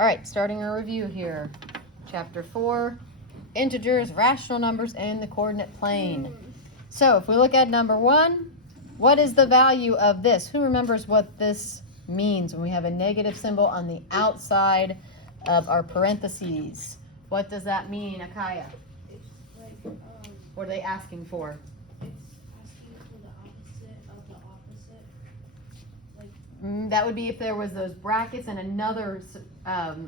All right, starting our review here. Chapter 4, integers, rational numbers, and the coordinate plane. So if we look at number 1, what is the value of this? Who remembers what this means when we have a negative symbol on the outside of our parentheses? What does that mean, Akaya? It's like, What are they asking for? it's asking for the opposite of the opposite. Like, That would be if there was those brackets and another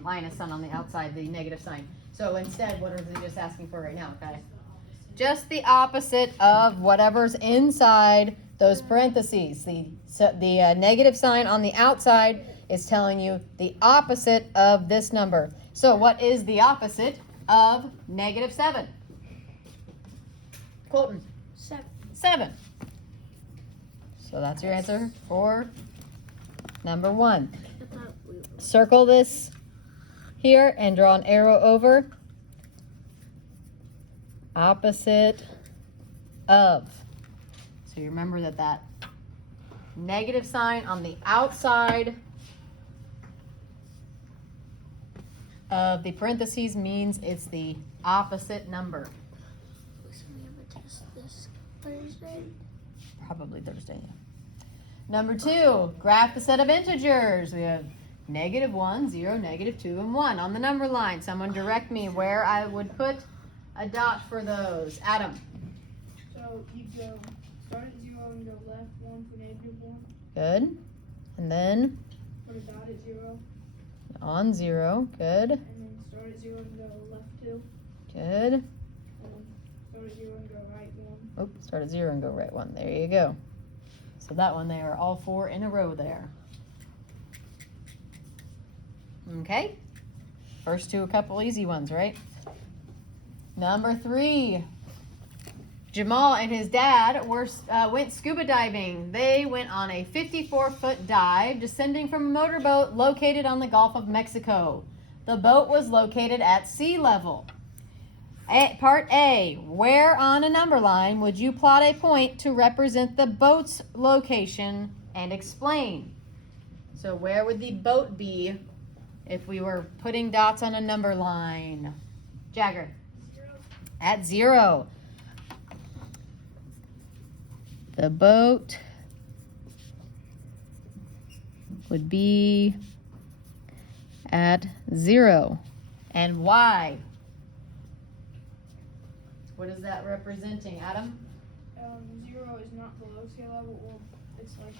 minus sign on the outside, the negative sign. So instead, what are they just asking for right now, okay? Just the opposite of whatever's inside those parentheses. The negative sign on the outside is telling you the opposite of this number. So what is the opposite of -7? Colton? 7. So that's your answer for number 1. Circle this here and draw an arrow over. Opposite of. So you remember that negative sign on the outside of the parentheses means it's the opposite number. So we have a test this Thursday. Probably Thursday. Yeah. Number 2, graph the set of integers. We have -1, 0, -2, and 1 on the number line. Someone direct me where I would put a dot for those. Adam. so you go start at 0 and go left 1 for -1. Good. And then Put a dot at 0, on 0. Good. and then start at 0 and go left 2, Good. and then start at 0 and go right 1. Oh, start at 0 and go right 1. There you go. So that one, they are all 4 in a row there. Okay. First 2, a couple easy ones, right? Number 3. Jamal and his dad went scuba diving. They went on a 54-foot dive, descending from a motorboat located on the Gulf of Mexico. The boat was located at sea level. Part A, where on a number line would you plot a point to represent the boat's location and explain? So where would the boat be if we were putting dots on a number line? Jagger? 0. At 0. The boat would be at 0. And why? What is that representing, Adam? 0 is not below sea level, or it's like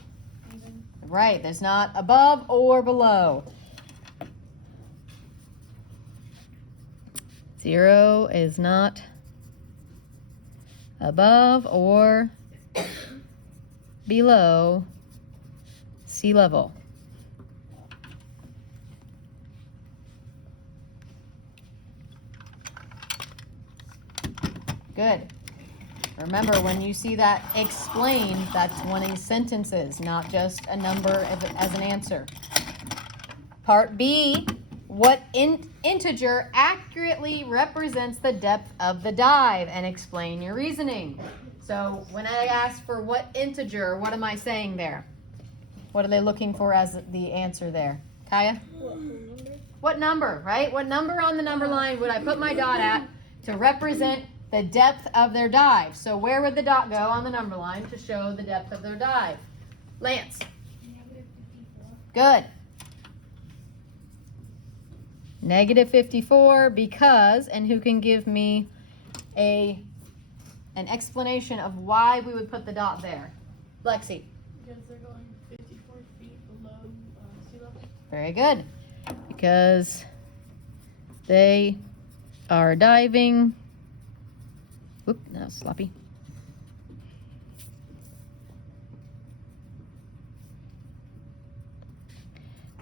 even. Right, there's not above or below. 0 is not above or below sea level. Good. Remember, when you see that explain, that's one of these sentences, not just a number as an answer. Part B, what integer accurately represents the depth of the dive, and explain your reasoning. So when I ask for what integer, what am I saying there? What are they looking for as the answer there? Kaya? What number, right? What number on the number line would I put my dot at to represent the depth of their dive? So where would the dot go on the number line to show the depth of their dive? Lance? -54. Good. -54 because, and who can give me an explanation of why we would put the dot there? Lexi? Because they're going 54 feet below sea level. Very good. Because they are diving. Oop, no, sloppy.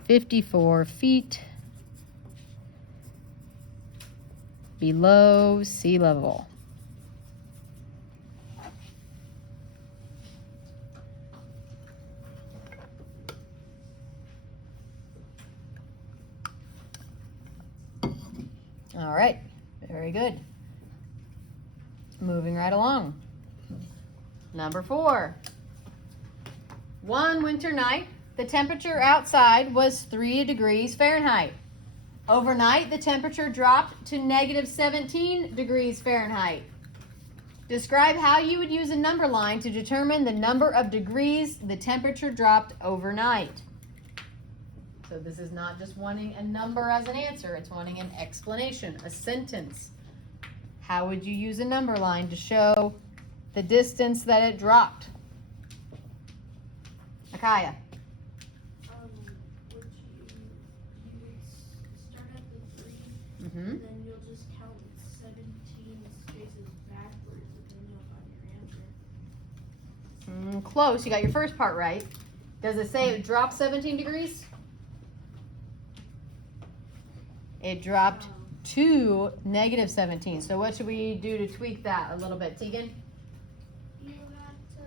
"54 feet below sea level." All right, very good. Moving right along. Number 4. One winter night, the temperature outside was 3 degrees Fahrenheit. Overnight, the temperature dropped to negative 17 degrees Fahrenheit. Describe how you would use a number line to determine the number of degrees the temperature dropped overnight. So this is not just wanting a number as an answer, it's wanting an explanation, a sentence. How would you use a number line to show the distance that it dropped? Akaya. Would you would start at the 3, Mm-hmm. and then you'll just count 17 spaces backwards, and then you'll find your answer. Close, you got your first part right. Does it say it dropped 17 degrees? It dropped to negative 17. So what should we do to tweak that a little bit, Tegan? You have to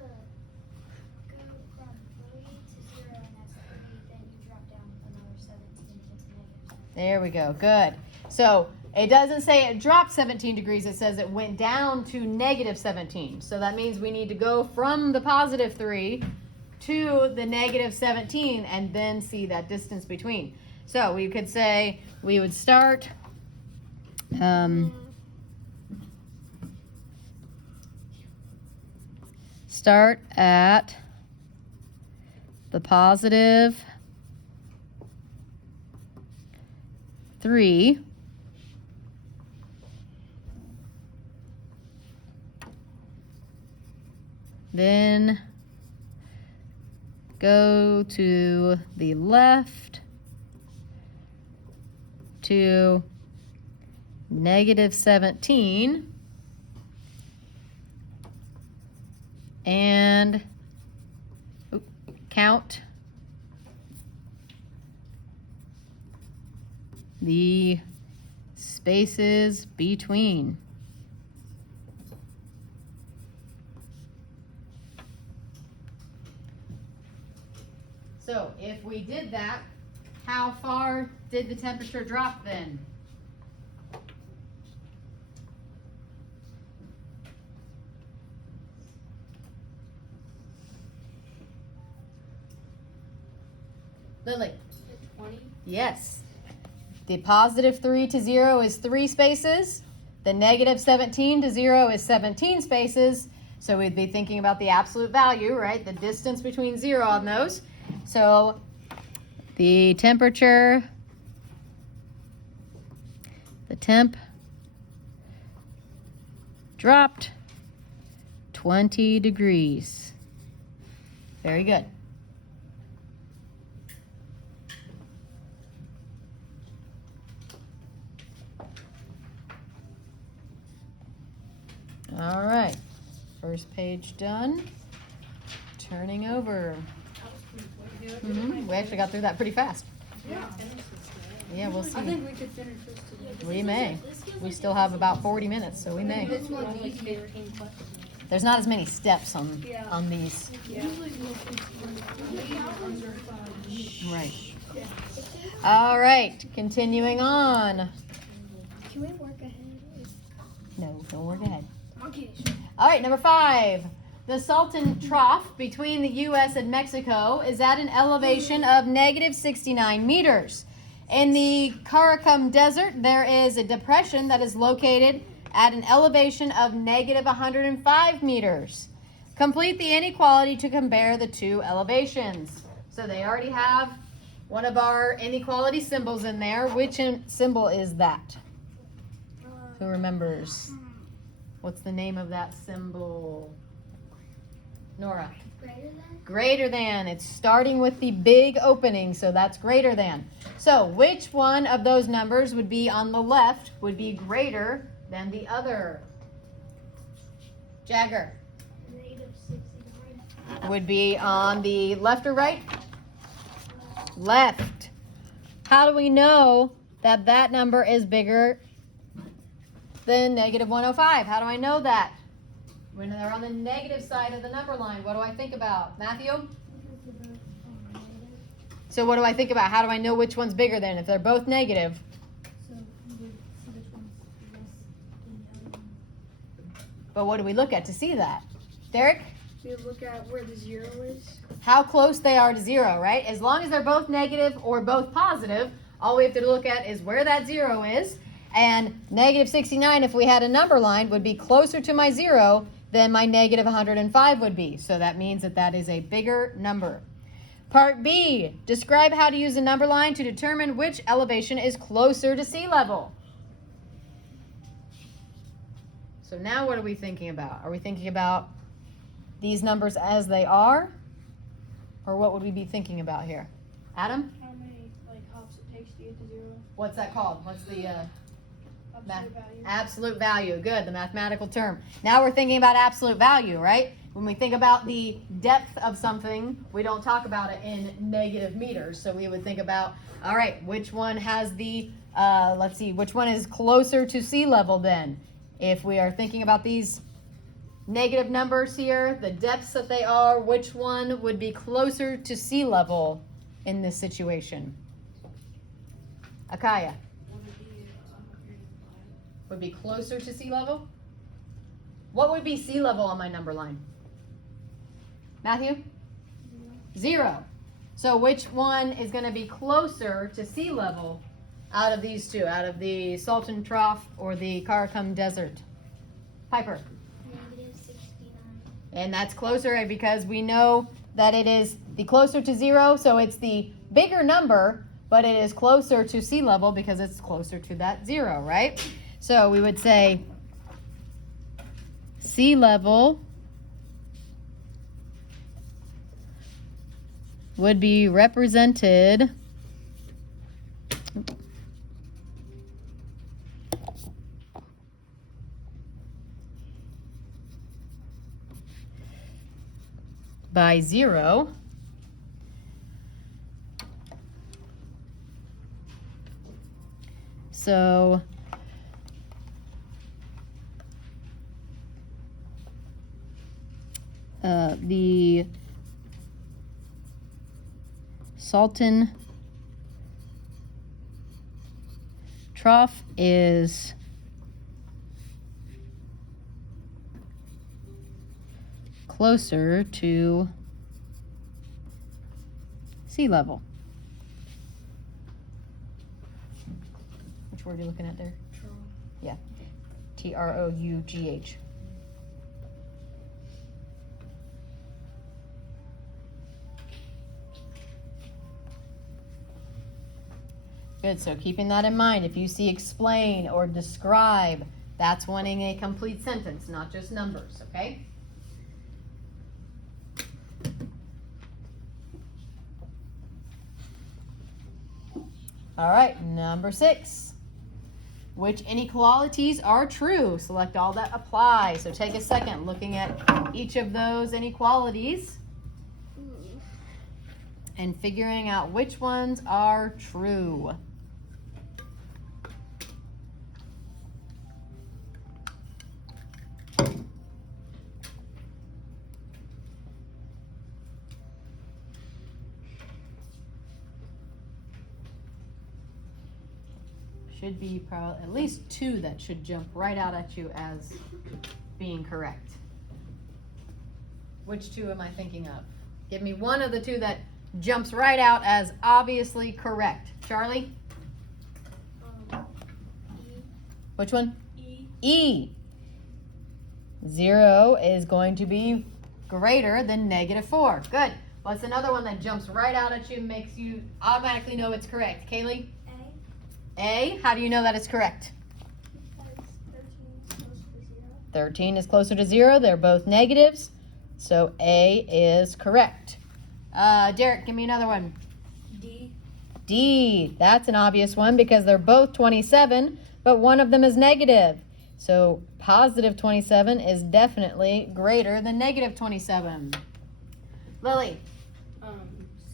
go from 3 to 0, and that's 3. Then you drop down another 17 into negative. There we go, good. So it doesn't say it dropped 17 degrees, it says it went down to negative 17. So that means we need to go from the positive 3 to the negative 17 and then see that distance between. So we could say we would start start at the positive 3 then go to the left to negative 17 and count the spaces between. So if we did that, how far did the temperature drop then? Lily? 20? Yes. The positive 3 to 0 is 3 spaces. The negative 17 to 0 is 17 spaces. So we'd be thinking about the absolute value, right? The distance between 0 on those. So the temperature, the temp dropped 20 degrees. Very good. All right, first page done. Turning over. We actually got through that pretty fast. Yeah. Yeah, we'll see. I think we could finish this today. We may. We still have about 40 minutes, so we may. This one's easier. There's not as many steps on these. Right. All right, continuing on. Can we work ahead? No, don't work ahead. Okay. All right, number 5. The Salton Trough between the U.S. and Mexico is at an elevation of negative 69 meters. In the Karakum Desert, there is a depression that is located at an elevation of negative 105 meters. Complete the inequality to compare the two elevations. So they already have one of our inequality symbols in there. Which symbol is that? Who remembers? What's the name of that symbol? Nora. Greater than? Greater than. It's starting with the big opening, so that's greater than. So which one of those numbers would be on the left would be greater than the other? Jagger. Negative 69. Would be on the left or right? Left. How do we know that that number is bigger than negative 105? How do I know that? When they're on the negative side of the number line, what do I think about? Matthew? So what do I think about? How do I know which one's bigger than if they're both negative? So you would see which one's less than the other one. But what do we look at to see that? Derek? You look at where the 0 is. How close they are to 0, right? As long as they're both negative or both positive, All we have to look at is where that 0 is. And negative 69, if we had a number line, would be closer to my 0 than my negative 105 would be. So that means that that is a bigger number. Part B, describe how to use a number line to determine which elevation is closer to sea level. So now what are we thinking about? Are we thinking about these numbers as they are? Or what would we be thinking about here? Adam? How many hops it takes to get to 0? What's that called? What's the Absolute value. absolute value? Good, the mathematical term. Now we're thinking about absolute value, right? When we think about the depth of something, we don't talk about it in negative meters. So we would think about, all right, which one has the, let's see, which one is closer to sea level then? If we are thinking about these negative numbers here, the depths that they are, which one would be closer to sea level in this situation? Akaya. Would be closer to sea level? What would be sea level on my number line? Matthew? 0. So which one is going to be closer to sea level out of these two, out of the Salton Trough or the Karakum Desert? Piper. Negative 69. And that's closer because we know that it is the closer to 0, so it's the bigger number, but it is closer to sea level because it's closer to that 0, right? So we would say sea level would be represented by 0. So the Salton Trough is closer to sea level. Which word are you looking at there? Yeah. Trough. Good, so keeping that in mind, if you see explain or describe, that's wanting a complete sentence, not just numbers, okay? All right, number 6. Which inequalities are true? Select all that apply. So take a second looking at each of those inequalities and figuring out which ones are true. Should be probably at least 2 that should jump right out at you as being correct. Which 2 am I thinking of? Give me one of the 2 that jumps right out as obviously correct. Charlie? E. Which one? E. E. 0 is going to be greater than -4. Good. What's another one that jumps right out at you and makes you automatically know it's correct? Kaylee? A. How do you know that it's correct? Because 13 is close to 0. 13 is closer to 0. They're both negatives. So A is correct. Derek, give me another one. D. D. That's an obvious one because they're both 27, but one of them is negative. So positive 27 is definitely greater than negative 27. Lily.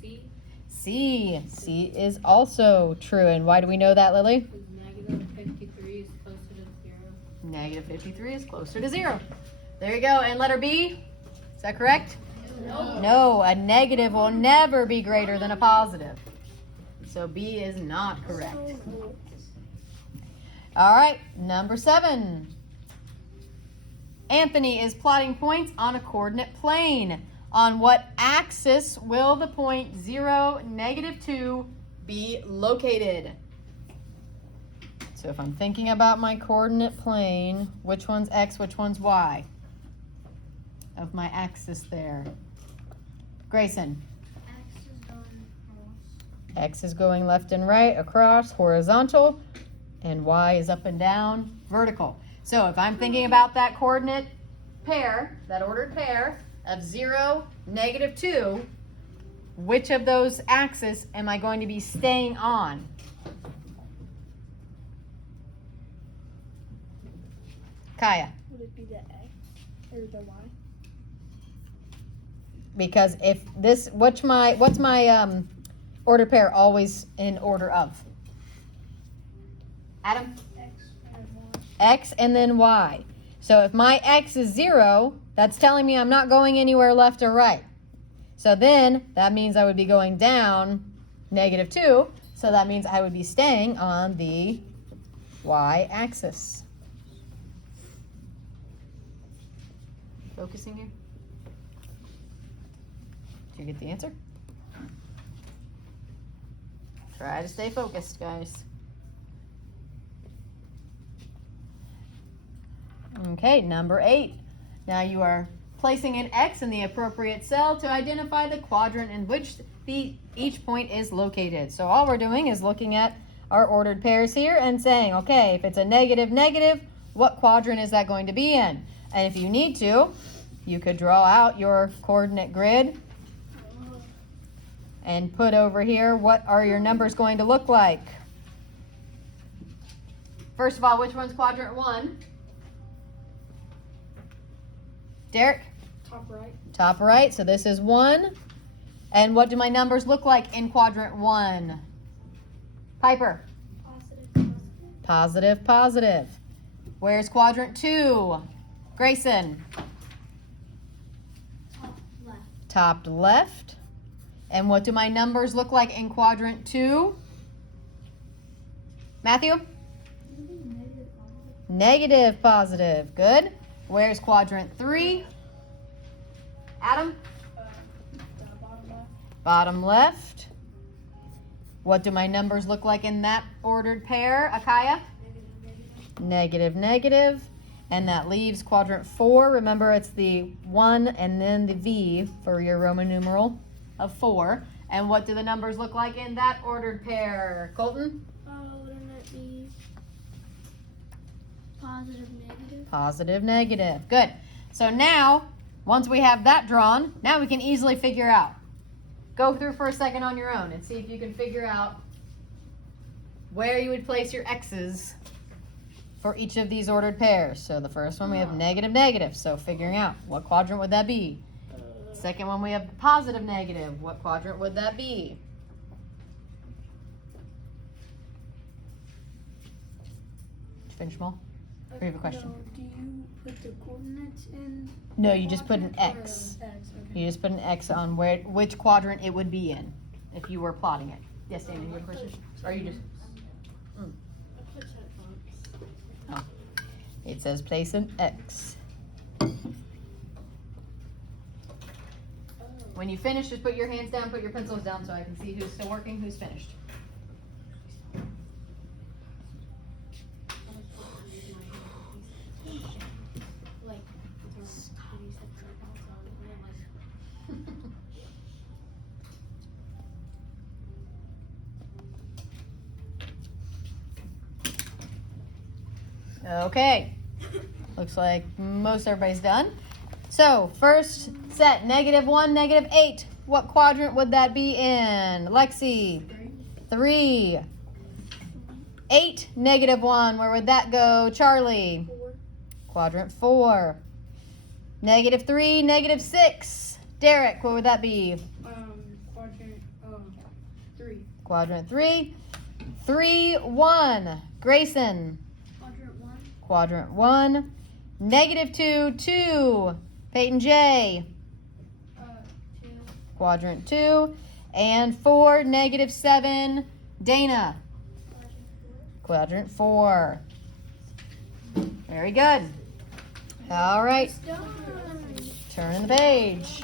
C. C. C is also true. And why do we know that, Lily? Negative 53 is closer to 0. Negative 53 is closer to 0. There you go. And letter B. Is that correct? No. No, a negative will never be greater than a positive. So B is not correct. All right, number 7. Anthony is plotting points on a coordinate plane. On what axis will the point 0, -2 be located. So if I'm thinking about my coordinate plane, which one's X, which one's Y? Of my axis there. Grayson. X is going across. X is going left and right, across, horizontal, and Y is up and down, vertical. So if I'm thinking about that coordinate pair, that ordered pair of 0, -2, which of those axes am I going to be staying on? Kaya. Would it be the X or the Y? Because if this, what's my ordered pair always in order of? Adam? X and Y. X and then Y. So if my X is 0, that's telling me I'm not going anywhere left or right. So then that means I would be going down -2. So that means I would be staying on the Y axis. Focusing here. Did you get the answer? Try to stay focused, guys. Okay, number 8. Now you are placing an X in the appropriate cell to identify the quadrant in which each point is located. So all we're doing is looking at our ordered pairs here and saying, okay, if it's a -, what quadrant is that going to be in? And if you need to, you could draw out your coordinate grid and put over here, what are your numbers going to look like? First of all, which one's quadrant 1? Derek? Top right. Top right, so this is 1. And what do my numbers look like in quadrant 1? Piper? Positive. Positive. Where's quadrant 2? Grayson? Top left. Top left. And what do my numbers look like in quadrant 2? Matthew? Negative, positive. Good. Where's quadrant 3? Adam? The bottom left. Bottom left. What do my numbers look like in that ordered pair? Akaya? Negative. And that leaves quadrant 4. Remember, it's the 1 and then the V for your Roman numeral of 4. And what do the numbers look like in that ordered pair? Colton? Wouldn't it be positive, negative? Positive, negative. Good. So now, once we have that drawn, now we can easily figure out. Go through for a second on your own and see if you can figure out where you would place your X's for each of these ordered pairs. So the first one we have negative, so figuring out what quadrant would that be. Second one we have positive, negative. What quadrant would that be? Did you finish them all? Or you have a question? No, do you put the coordinates in? No, you just put an quadrant or X. X, okay. You just put an X on which quadrant it would be in if you were plotting it. Yes, Dana, you have a question? Or you just, I put headphones. it says place an X. When you finish, just put your hands down, put your pencils down so I can see who's still working, who's finished. Like, when you said headphones on, Okay, looks like most everybody's done. So first set, -1, -8. What quadrant would that be in? Lexi, 3. 8, -1, where would that go? Charlie, 4. quadrant 4. -3, -6. Derek, what would that be? Quadrant 3. Quadrant 3. 3, 1. Grayson, Quadrant 1. quadrant 1. -2, 2. Peyton J, 2. quadrant 2. And 4, -7. Dana, quadrant 4. Very good. All right, turn the page.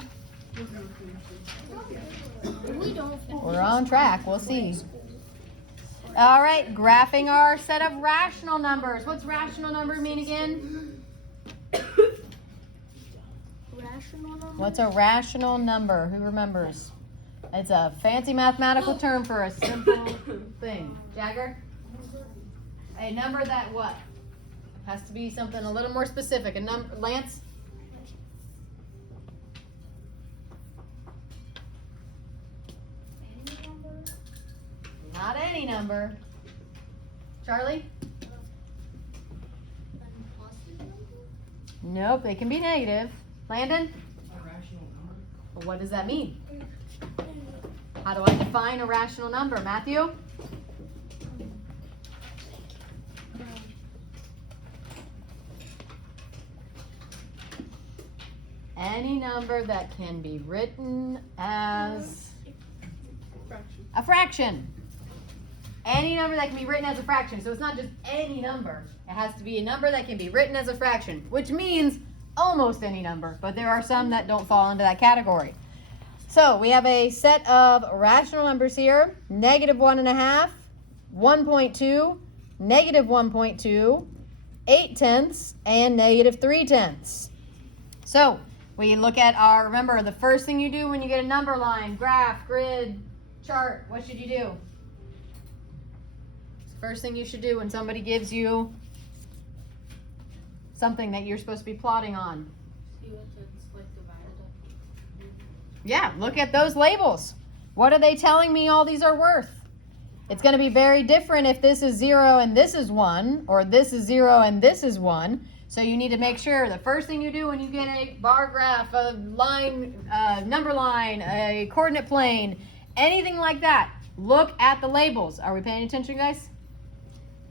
We don't. We're on track. We'll see. All right, graphing our set of rational numbers. What's rational number mean again? Rational number? What's a rational number? Who remembers? It's a fancy mathematical term for a simple thing. Jagger? A number that what? Has to be something a little more specific. A number, Lance? Any number? Not any number. Charlie? Then positive number? Nope, they can be negative. Landon? A rational number? Well, what does that mean? How do I define a rational number? Matthew? Any number that can be written as Fraction. a fraction. Any number that can be written as a fraction. So it's not just any number. It has to be a number that can be written as a fraction, which means almost any number, but there are some that don't fall into that category. So we have a set of rational numbers here: negative 1.5, 1.2, negative 1.2, 8/10, and negative 3/10. So we look at our, remember, the first thing you do when you get a number line, graph, grid, chart, what should you do? It's the first thing you should do when somebody gives you something that you're supposed to be plotting on. See what it's like divided up. Yeah, look at those labels. What are they telling me all these are worth? It's going to be very different if this is 0 and this is 1, or this is 0 and this is 1. So you need to make sure the first thing you do when you get a bar graph, a line, number line, a coordinate plane, anything like that, look at the labels. Are we paying attention, guys?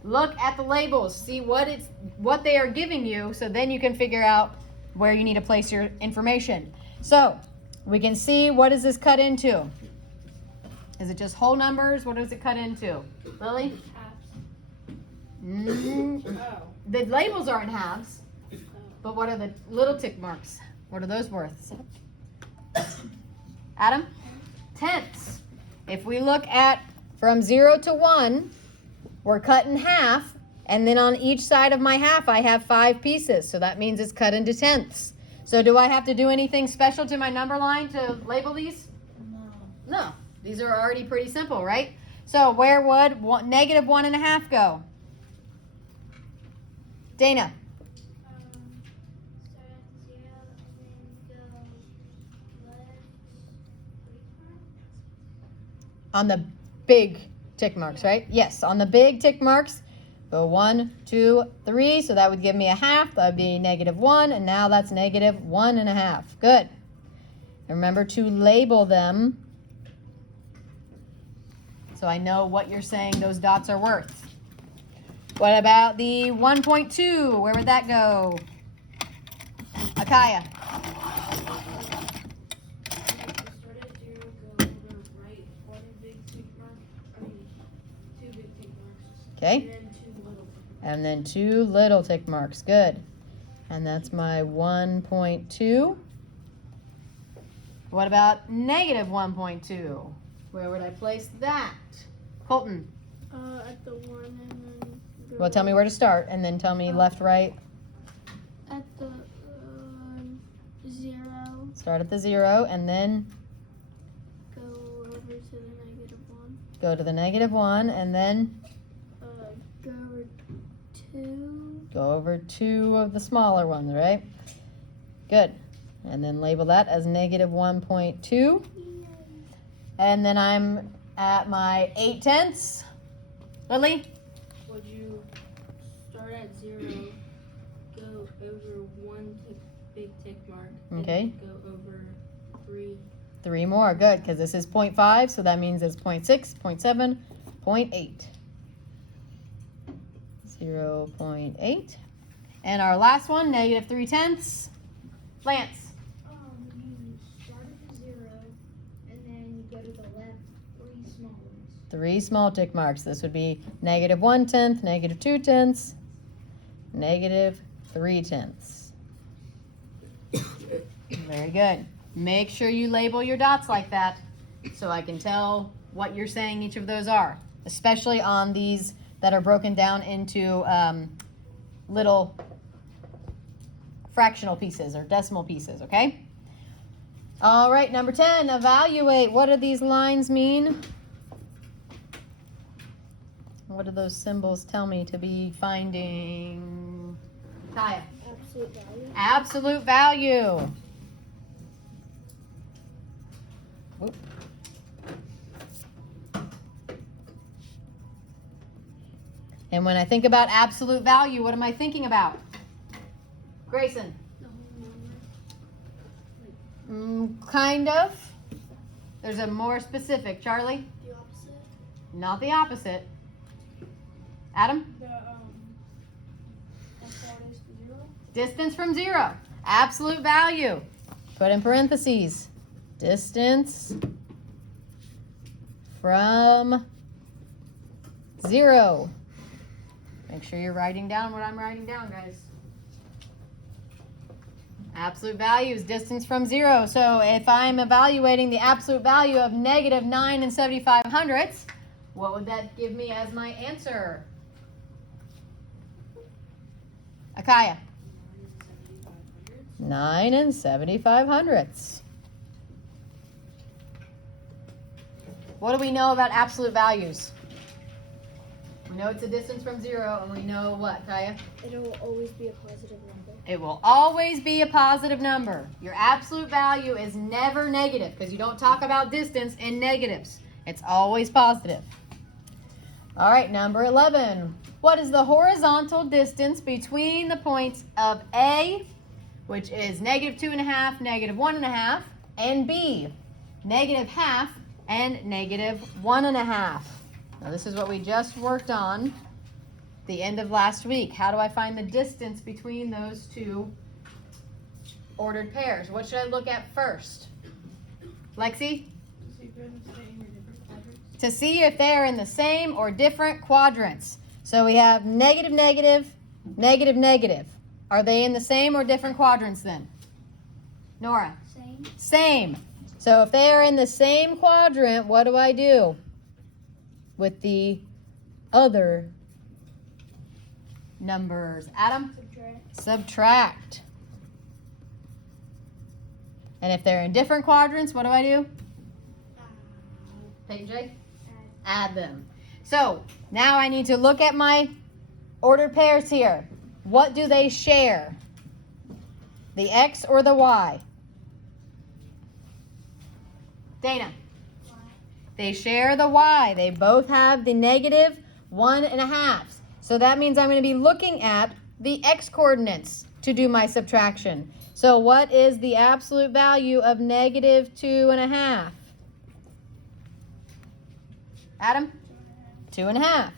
Look at the labels. See what they are giving you, so then you can figure out where you need to place your information. So we can see, what does this cut into? Is it just whole numbers? What does it cut into? Lily? Oh. The labels aren't halves, but what are the little tick marks? What are those worth? Adam? Tenths. If we look at from 0 to 1, we're cut in half, and then on each side of my half I have 5 pieces, so that means it's cut into tenths. So do I have to do anything special to my number line to label these? No. These are already pretty simple, right? So where would negative 1.5 go? Dana? Start at 0 and then go left 3 times. On the big tick marks, right? Yes, on the big tick marks, go 1, 2, 3. So that would give me a half. That would be negative 1, and now that's negative 1.5. Good. And remember to label them so I know what you're saying those dots are worth. What about the 1.2? Where would that go? Akaya. Start at 0, go over right, one big tick mark, two big tick marks. Okay. And then 2 little. And then 2 little tick marks. Good. And that's my 1.2. What about negative 1.2? Where would I place that? Colton. At the 1 and then. Well, tell me where to start, and then tell me left, right. At the 0. Start at the 0, and then Go over to the negative 1. go to the negative 1, and then Go over 2. go over 2 of the smaller ones, right? Good. And then label that as negative 1.2. And then I'm at my 8/10. Lily? Would you start at 0, go over 1 big tick mark, Okay. and go over 3. 3 more. Good, because this is 0.5, so that means it's 0.6, 0.7, 0.8. 0.8. And our last one, negative 3/10. Lance. You start at the 0 and then you go to the left 3 small ones. 3 small tick marks. This would be negative 1/10, negative 2/10, negative 3/10. Very good. Make sure you label your dots like that so I can tell what you're saying each of those are. especially on these that are broken down into little fractional pieces or decimal pieces, okay? All right, number 10, evaluate. What do these lines mean? What do those symbols tell me to be finding? Kaya. Absolute value. Absolute value. Oop. And when I think about absolute value, what am I thinking about? Grayson. The whole number. Kind of. There's a more specific. Charlie? The opposite. Not the opposite. Adam? The as far as the 0. Distance from 0. Absolute value. Put in parentheses. Distance from 0. Make sure you're writing down what I'm writing down, guys. Absolute value is distance from 0. So if I'm evaluating the absolute value of negative 9 7/75, what would that give me as my answer? Akaya. 9 7/75. What do we know about absolute values? We know it's a distance from 0, and we know what, Kaya? It'll always be a positive number. It will always be a positive number. Your absolute value is never negative because you don't talk about distance in negatives. It's always positive. All right, number 11. What is the horizontal distance between the points of A, which is negative 2.5, negative 1.5, and B, negative half and negative 1.5? Now this is what we just worked on the end of last week. How do I find the distance between those two ordered pairs? What should I look at first? Lexi? To see if they're in the same or different quadrants. So we have negative, negative, negative, negative. Are they in the same or different quadrants then? Nora? Same. Same. So if they are in the same quadrant, what do I do with the other numbers? Adam? Subtract. Subtract. And if they're in different quadrants, what do I do? Peyton J? Add them. So now I need to look at my ordered pairs here. What do they share? The X or the Y? Dana? Y. They share the Y. They both have the negative 1.5. So that means I'm going to be looking at the X coordinates to do my subtraction. So what is the absolute value of negative 2.5? Adam? 2.5.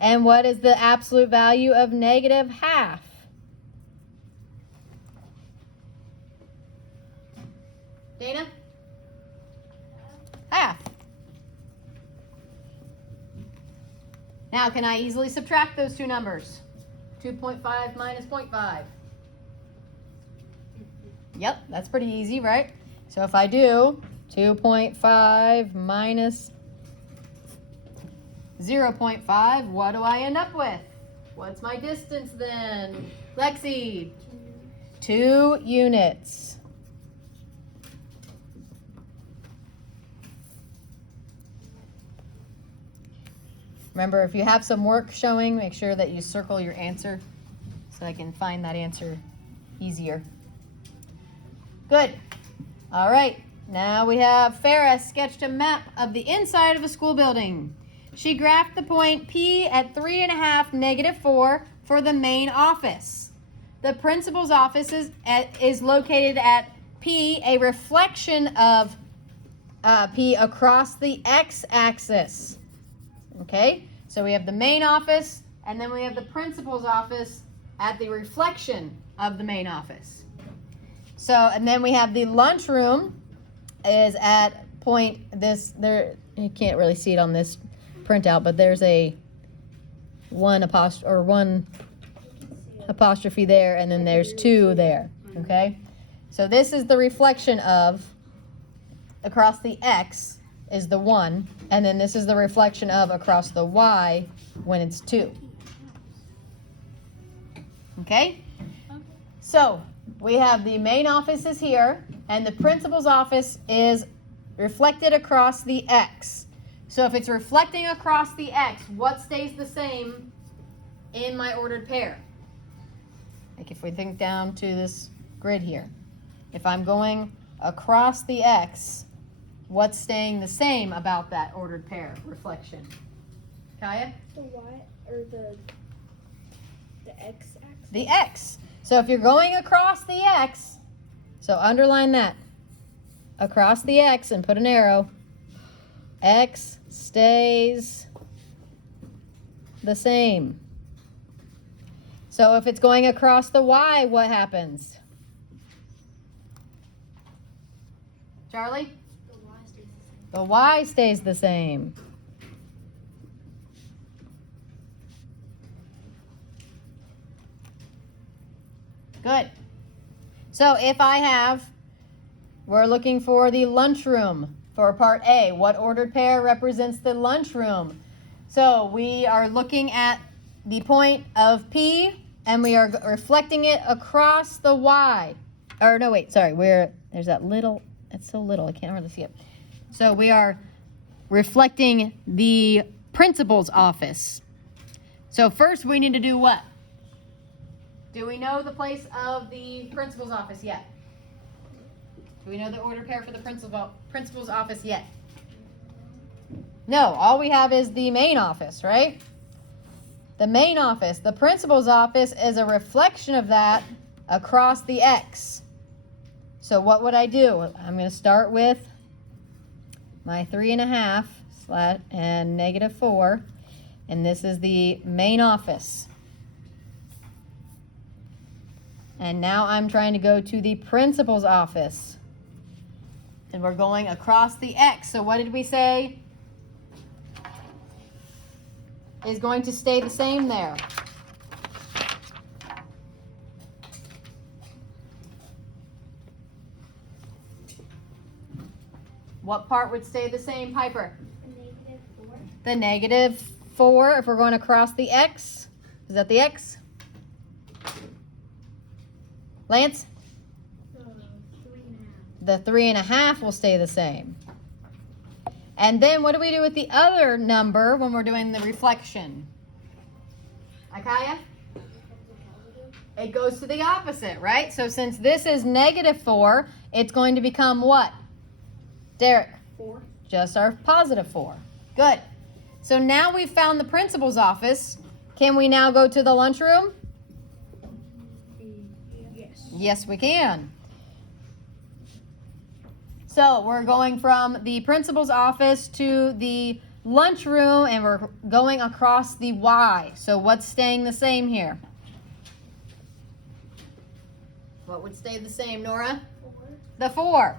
And what is the absolute value of negative half? Dana? Half. Now, can I easily subtract those two numbers? 2.5 minus 0.5. Yep, that's pretty easy, right? So if I do 2.5 minus 0.5, what do I end up with? What's my distance then? Lexi? 2 units. Remember, if you have some work showing, make sure that you circle your answer so I can find that answer easier. Good. All right. Now we have Farah sketched a map of the inside of a school building. She graphed the point P at 3.5, negative 4 for the main office. The principal's office is located at P, a reflection of P across the x-axis. Okay, so we have the main office, and then we have the principal's office at the reflection of the main office. So, and then we have the lunchroom is at point this, there, you can't really see it on this printout, but there's a one apostrophe there, and then there's 2 there, okay? So this is the reflection of, across the X, is the 1, and then this is the reflection of across the Y when it's 2. Okay? So, we have the main office is here, and the principal's office is reflected across the X. So if it's reflecting across the X, what stays the same in my ordered pair? Like if we think down to this grid here. If I'm going across the X, what's staying the same about that ordered pair reflection? Kaya? The Y or the X axis. The X. So if you're going across the X, so underline that. Across the X and put an arrow. X stays the same. So if it's going across the Y, what happens? Charlie? The Y stays the same. The Y stays the same. Good. So if I have, we're looking for the lunchroom for part A. What ordered pair represents the lunchroom? So we are looking at the point of P and we are reflecting it across the Y. Or no, wait, sorry. There's that little, it's so little, I can't really see it. So we are reflecting the principal's office. So first we need to do what? Do we know the place of the principal's office yet? Do we know the order pair for the principal's office yet? No, all we have is the main office, right? The main office. The principal's office is a reflection of that across the X. So what would I do? I'm going to start with my 3.5 and -4. And this is the main office. And now I'm trying to go to the principal's office. And we're going across the X. So what did we say is going to stay the same there? What part would stay the same, Piper? The -4. The -4 if we're going across the X. Is that the X? Lance? 3.5. The 3.5 will stay the same. And then what do we do with the other number when we're doing the reflection? Akaya? It goes to the opposite, right? So since this is -4, it's going to become what? Derek? 4. Just our +4. Good. So now we've found the principal's office. Can we now go to the lunchroom? Yes. Yes, we can. So we're going from the principal's office to the lunchroom and we're going across the Y. So what's staying the same here? What would stay the same, Nora? 4. The 4.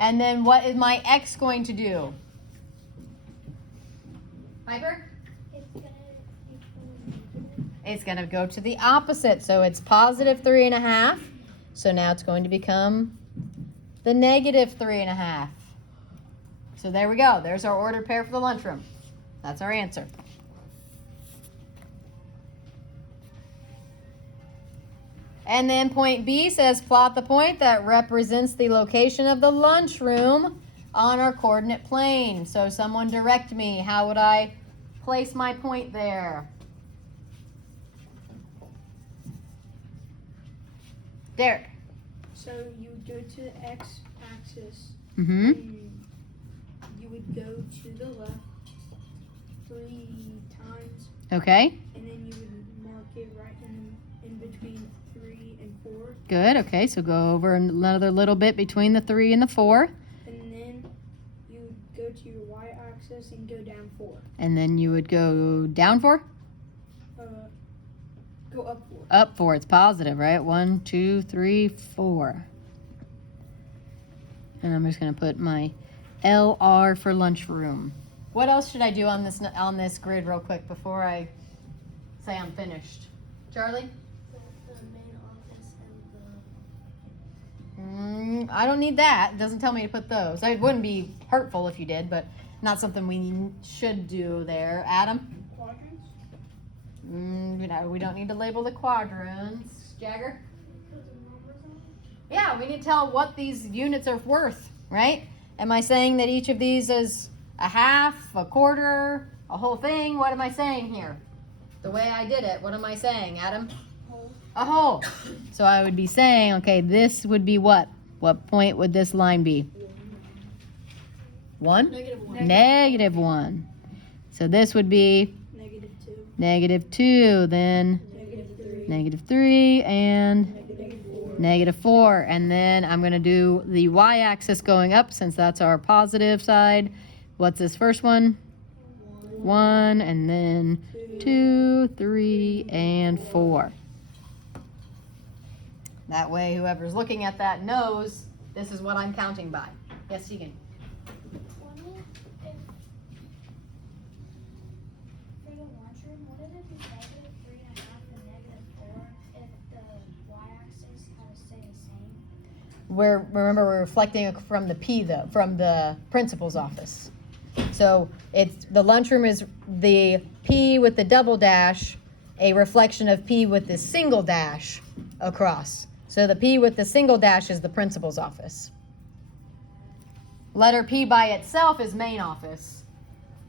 And then what is my X going to do? Piper? It's going to go to the opposite. So it's +3.5. So now it's going to become the -3.5. So there we go. There's our ordered pair for the lunchroom. That's our answer. And then point B says plot the point that represents the location of the lunchroom on our coordinate plane. So someone direct me. How would I place my point there? Derek. So you would go to the X axis. Mm-hmm. And you would go to the left 3 times. Okay. And then you would mark it right in between 3 and 4. Good. Okay. So go over another little bit between the 3 and the 4. And then you would go to your Y axis and go down 4. And then you would go down 4? Go up 4. Up 4. It's positive, right? 1, 2, 3, 4. And I'm just going to put my LR for lunchroom. What else should I do on this grid real quick before I say I'm finished? Charlie? The main office and I don't need that. It doesn't tell me to put those. It wouldn't be hurtful if you did, but not something we should do there. Adam? Quadrants? We don't need to label the quadrants. Jagger? Put the numbers on it. Yeah, we need to tell what these units are worth, right? Am I saying that each of these is a half, a quarter, a whole thing? What am I saying here? The way I did it, what am I saying, Adam? Whole. A whole. So I would be saying, okay, this would be what? What point would this line be? 1? Negative 1. -1. So this would be Negative 2. -2, then Negative 3. -3, and Negative 4. -4. And then I'm going to do the y-axis going up since that's our positive side. What's this first one? 1, and then 2, 3, and 4. That way, whoever's looking at that knows this is what I'm counting by. Yes, Tegan? 20, if for the lunchroom, wouldn't it be negative 3.5 and negative 4 if the y-axis had to stay the same? Remember, we're reflecting from the P, though, from the principal's office. So it's the lunchroom is the P with the double dash, a reflection of P with the single dash across. So the P with the single dash is the principal's office. Letter P by itself is main office.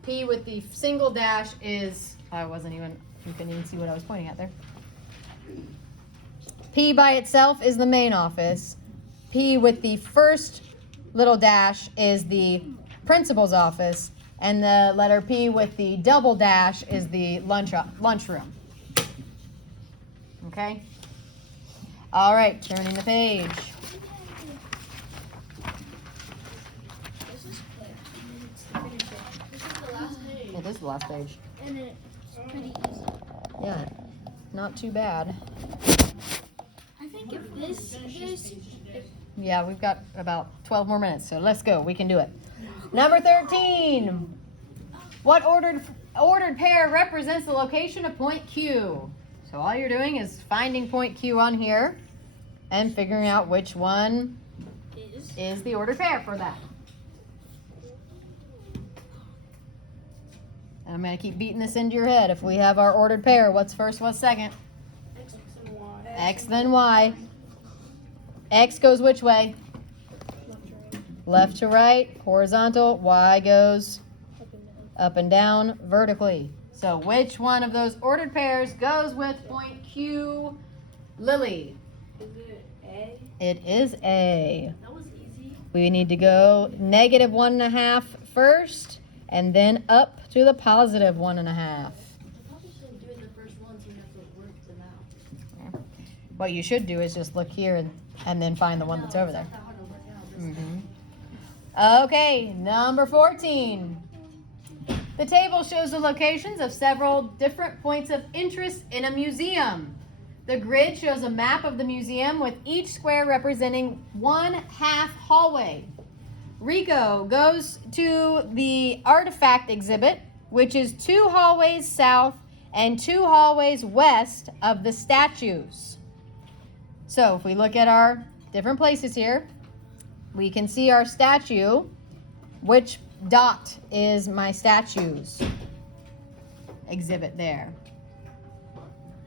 P with the single dash is, you couldn't even see what I was pointing at there. P by itself is the main office. P with the first little dash is the principal's office. And the letter P with the double dash is the lunchroom. Okay? All right, turning the page. This is quick. This is the last page. It is the last page. And it's pretty easy. Yeah, not too bad. I think if this is Yeah, we've got about 12 more minutes, so let's go. We can do it. Number 13. What ordered pair represents the location of point Q? So all you're doing is finding point Q on here and figuring out which one is the ordered pair for that. And I'm going to keep beating this into your head. If we have our ordered pair, what's first, what's second? X and Y. X, then Y. X goes which way? Left to right, horizontal. Y goes up and down, vertically. So which one of those ordered pairs goes with point Q, Lily? Is it A? It is A. That was easy. We need to go negative 1.5 first, and then up to the positive 1.5. I probably shouldn't do it the first one, so we have to work them out. What you should do is just look here and then find the one that's over there. It's not that hard to work out. Just Okay, number 14. The table shows the locations of several different points of interest in a museum. The grid shows a map of the museum with each square representing 1/2 hallway. Rico goes to the artifact exhibit, which is 2 hallways south and 2 hallways west of the statues. So if we look at our different places here, we can see our statue. Which dot is my statues exhibit there?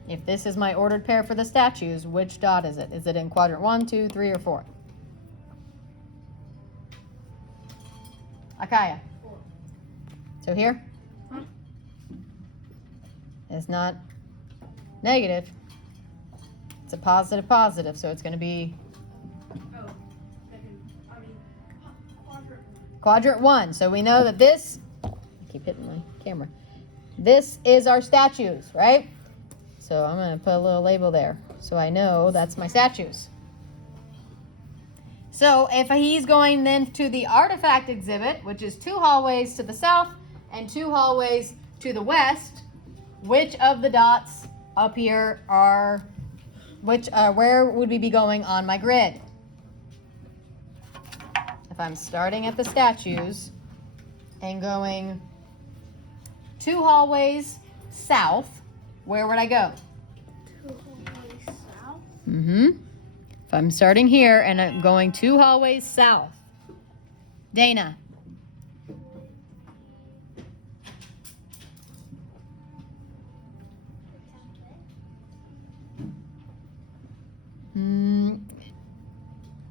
If this is my ordered pair for the statues, which dot is it? Is it in quadrant 1, 2, 3, or 4? Akaya. 4. So here? It's not negative. It's a positive, so it's going to be Oh, quadrant. quadrant 1. So we know that this, I keep hitting my camera. This is our statues, right? So I'm going to put a little label there so I know that's my statues. So if he's going then to the artifact exhibit, which is 2 hallways to the south and 2 hallways to the west, which of the dots up here are, where would we be going on my grid? If I'm starting at the statues and going 2 hallways south, where would I go? 2 hallways south. If If I'm starting here and I'm going 2 hallways south. Dana.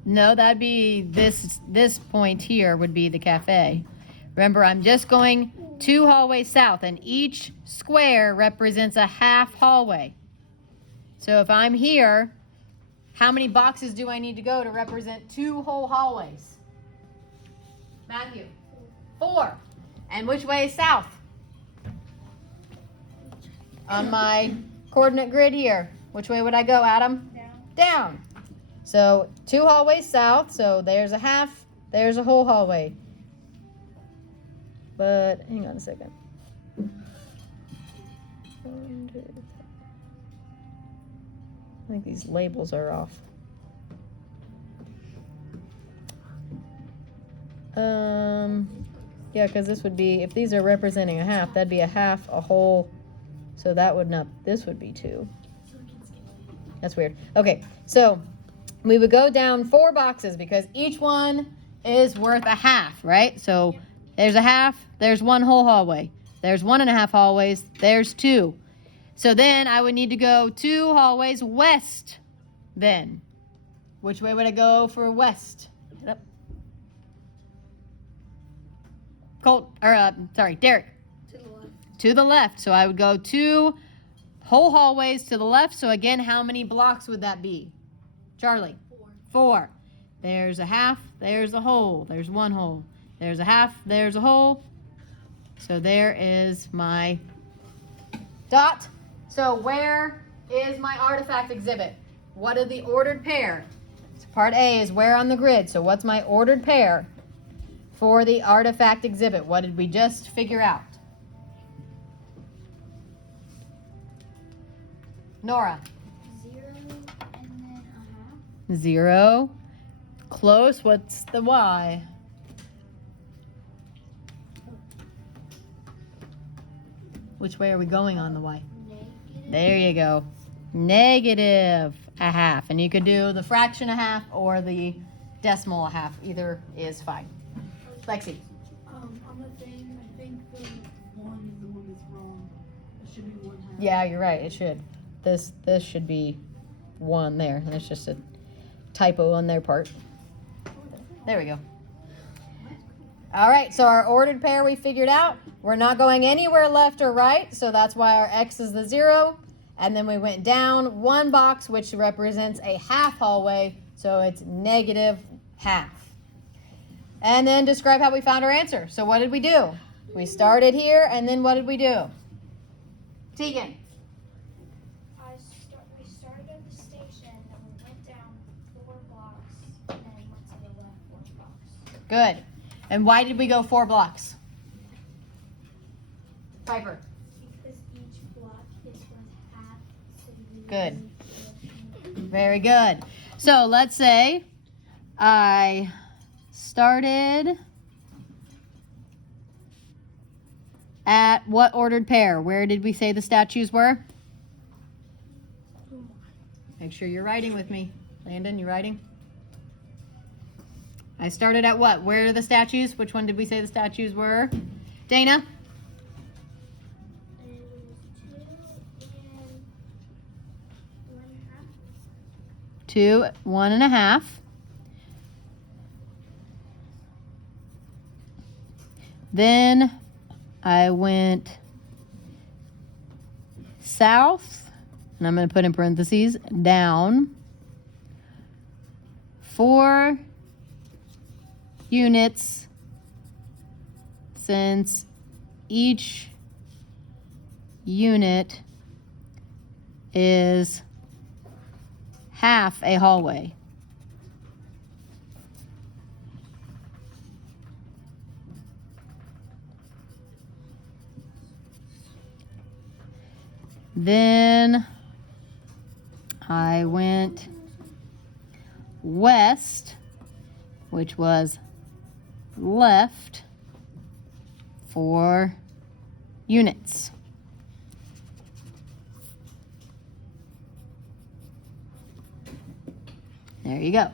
No, that'd be this point here would be the cafe. Remember, I'm just going 2 hallways south, and each square represents a half hallway. So if I'm here, how many boxes do I need to go to represent 2 whole hallways? Matthew? 4. And which way is south? On my coordinate grid here. Which way would I go, Adam? Down. So 2 hallways south, so there's a half, there's a whole hallway. But hang on a second. 1, 2, 3. I think these labels are off. Yeah, because this would be, if these are representing a half, that'd be a half, a whole. So that would not, this would be 2. That's weird. Okay, so we would go down 4 boxes because each one is worth a half, right? So there's a half, there's 1 whole hallway. There's 1.5 hallways, there's 2. So then I would need to go 2 hallways west then. Which way would I go for west? Get up. Derek. To the left. To the left. So I would go 2 whole hallways to the left. So again, how many blocks would that be? Charlie? 4. There's a half, there's a whole, there's 1 whole. There's a half, there's a whole. So there is my dot. So where is my artifact exhibit? What is the ordered pair? So part A is where on the grid. So what's my ordered pair for the artifact exhibit? What did we just figure out? Nora? 0 and then a half. 0. Close. What's the Y? Which way are we going on the Y? Negative. There you go. Negative a half. And you could do the fraction a half or the decimal a half. Either is fine. Lexi? On the thing, I think the 1 is the one that's wrong. It should be 1/2. Yeah, you're right. It should. This should be 1 there. That's just a typo on their part. There we go. All right, so our ordered pair we figured out. We're not going anywhere left or right, so that's why our X is the 0. And then we went down 1 box, which represents a half hallway, so it's negative half. And then describe how we found our answer. So what did we do? We started here, and then what did we do? Tegan? We started at the station, then we went down 4 blocks, and then went to the left 4 blocks. Good. And why did we go 4 blocks? Piper? Because each block is worth half. So Good. Very good. So let's say I started at what ordered pair? Where did we say the statues were? Make sure you're writing with me. Landon, you writing? I started at what? Where are the statues? Which one did we say the statues were? Dana? And it was 2 and 1.5. 2, 1.5. Then I went south, and I'm going to put in parentheses, down 4 units, since each unit is half a hallway. Then I went west, which was left, 4 units. There you go.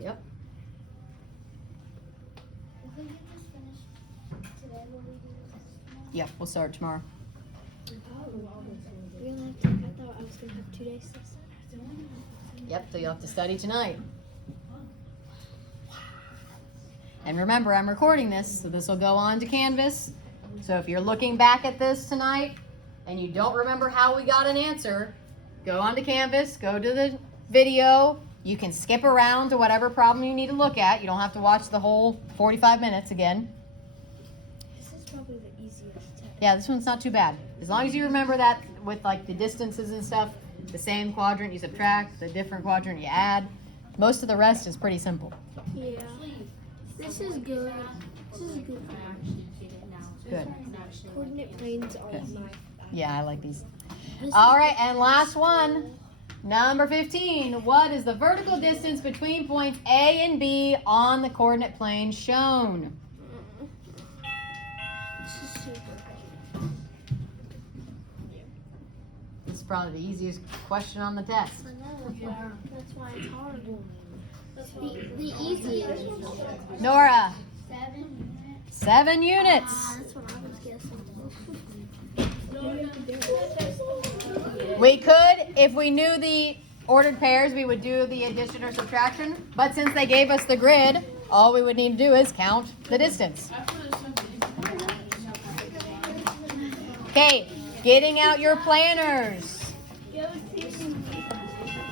Yep. If we could just finish today, will we do this tomorrow? Yep, we'll start tomorrow. We're gonna have to, I thought I was gonna have 2 days to study. Yep, so you'll have to study tonight. And remember, I'm recording this, so this will go on to Canvas. So if you're looking back at this tonight and you don't remember how we got an answer, go on to Canvas, go to the video. You can skip around to whatever problem you need to look at. You don't have to watch the whole 45 minutes again. This is probably the easiest test. Yeah, this one's not too bad. As long as you remember that with like the distances and stuff, the same quadrant you subtract, the different quadrant you add. Most of the rest is pretty simple. Yeah. This is good. This is good. Good. Coordinate planes are Good. my. Yeah, I like these. This All right, and last one. Number 15. What is the vertical distance between points A and B on the coordinate plane shown? This is super This is probably the easiest question on the test. I know. That's why it's horrible. The easiest. Nora, 7 units. 7 units. That's what I was guessing. We could, if we knew the ordered pairs, we would do the addition or subtraction. But since they gave us the grid, all we would need to do is count the distance. Okay, getting out your planners.